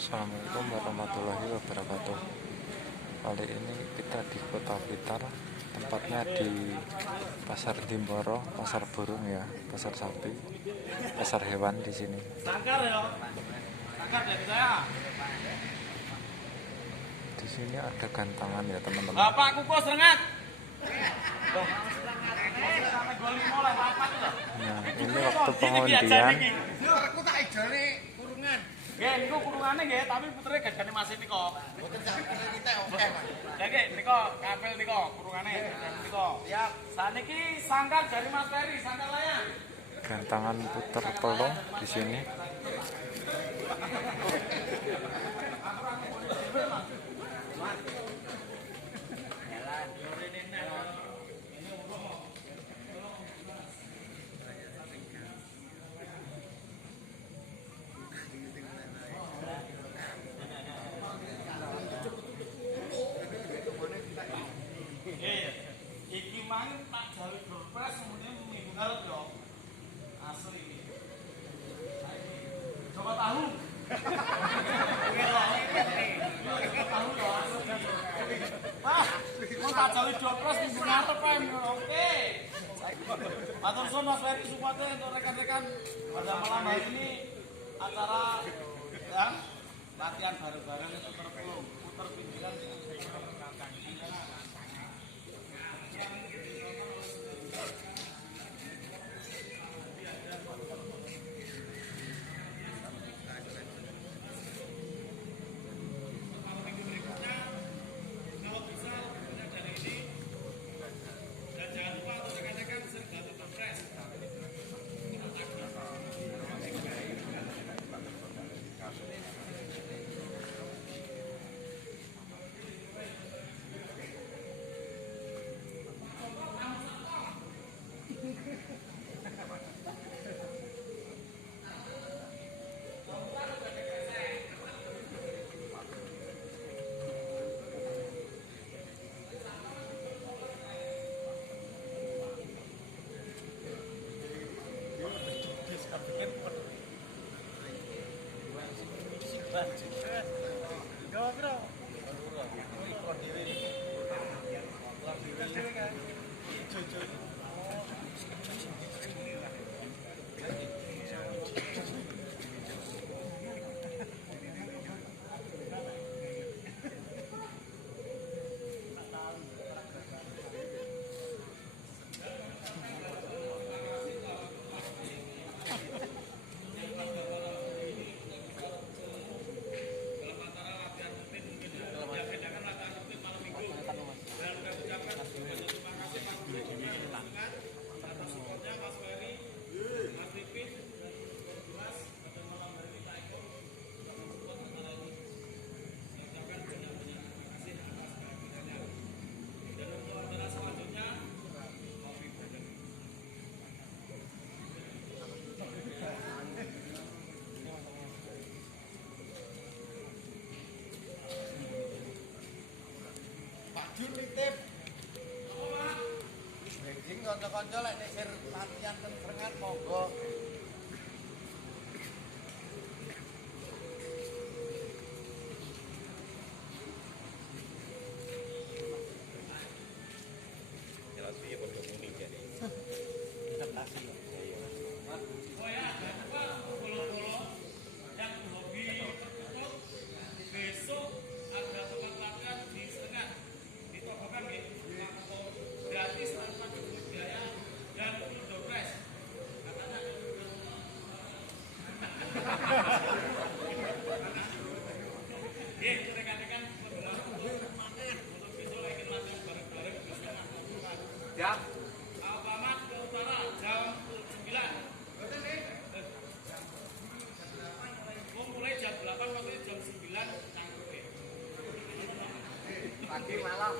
Assalamualaikum warahmatullahi wabarakatuh. Kali ini kita di Kota Blitar, tempatnya di Pasar Dimboro, pasar burung ya, pasar sapi, pasar hewan di sini. Di sini ada gantangan ya teman-teman. Bapak kukus rengat. Nah, ini waktu pengundian. Aku tak ijone kurungan. Nggih, niku kurungane nggih, tapi putere gajane Mas niko. Mboten sampe kita oke, Mas. Lah nggih, niko kapel niko kurungane niko. Siap. Saniki sangkar dari Mas Ferry, sangkar layang. Gantangan puter pelung di sini. Iki mang tak jawi Doorpress kemudian minggu ngarep yo. Asli. Coba tahu. Tahu yo asli. Wah, mau tak jawi Doorpress minggu ngarep ae. Oke. Matur suwun Mas Ferry supportnya untuk rekan-rekan pada malam hari ini acara yang latihan bareng-bareng puter pelung, puter pinggiran. Jun nitip. Benjing kanca-kanca lek nek sir latihan ten Krengat monggo. Jelas piye padha muni jane. Adaptasi. Oh ya, polo-polo yang hobi besok ada tempat latihan di Krengat. Ditokokan gratis tanpa dipungut biaya dan full Doorpress. Katanya rekan-rekan untuk besok lagi latihan bareng-bareng di sana. Siap. Alfamart ke utara jam 9. Mulai jam 8 sampai jam 9 cangkrupe. Pagi malam.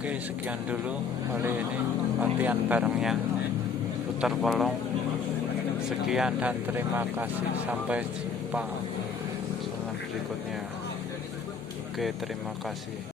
Oke, sekian dulu kali ini latihan barengnya putar pelong. Sekian dan terima kasih, sampai jumpa dengan berikutnya. Oke, terima kasih.